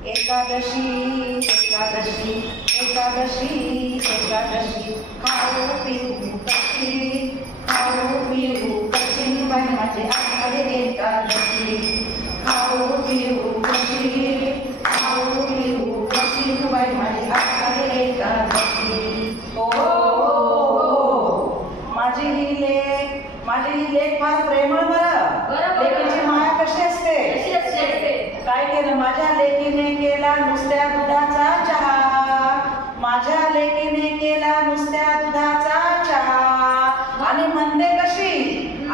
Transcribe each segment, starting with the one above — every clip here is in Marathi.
एकादशी एकादशी एकादशी एकादशी खाऊ पिऊ कशी बाई माझी आहे एकादशी खाऊ पिऊ कशी बाई माझी आहे एकादशी हो माझी ही लेख फार प्रेमळ बरं लेकीची माया कशी असते काय केलं माझ्या लेकीने केला नुसत्या दुधाचा चहा माझ्या लेकीने केला नुसत्या दुधाचा चहा आणि म्हणते कशी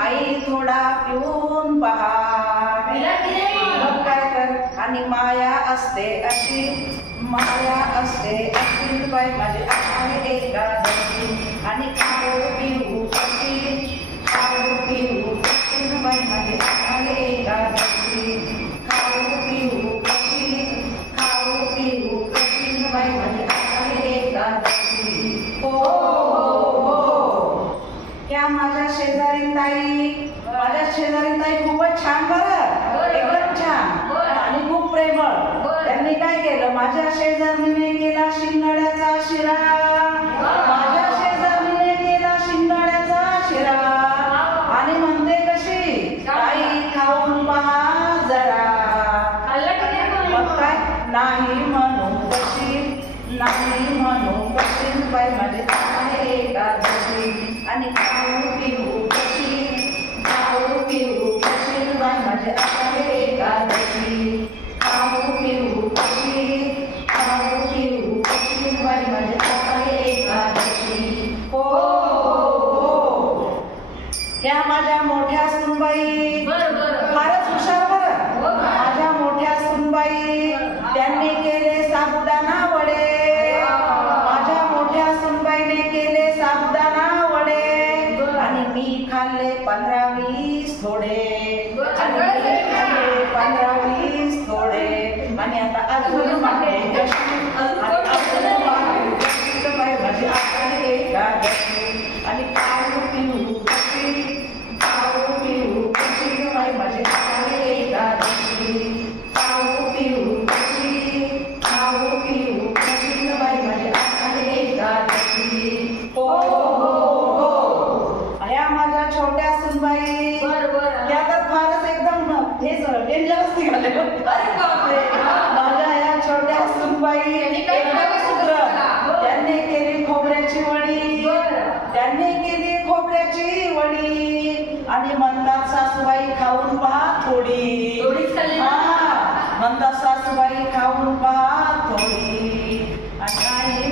आई थोडा पिऊन पहा मग काय कर आणि माया असते अशी बाई माझी आहे एकादशी आणि खाऊ पिऊ कशी बाई माझी आहे एकादशी खाऊ पिऊ कशी बाई माझी आहे एकादशी हो त्या माझ्या शेजारी ताई खूपच छान बरं एकदम छान आणि खूप प्रेमळ त्यांनी काय केलं माझ्या शेजारीने केला शिंगाड्याचा शिरा आणि म्हणते कशी ताई खाऊन पहा जरा मग काय नाही म्हणू कशी बाई माझी आहे एकादशी आणि खाऊ पिऊ कशी बाई माझी आहे एकादशी खाऊ पिऊ कशी बाई माझी आहे एकादशी हो त्या माझ्या मोठ्या सुनबाई फारच हुशार बरं माझ्या मोठ्या सुनबाई त्यांनी केले साबुदाणा वडे माझ्या मोठ्या सुनबाईने केले साबुदाणा वडे आणि मी खाल्ले 15-20 थोडे आणि आता अजून माझी आहे एकादशी आणि खाऊ पिऊ कशी बाई माझी आहे एकादशी खाऊ पिऊ कशी बाई माझी आहे एकादशी हो या माझ्या छोट्या सुनबाई या तर फारच एकदम हेच डेंजरस निघाले माझ्या या छोट्या सुनबाई एकदम सुग्र त्यांनी केली खोबऱ्याची वडी आणि म्हणतात सासूबाई खाऊन पहा थोडी म्हणतात सासूबाई खाऊन पहा थोडी आणि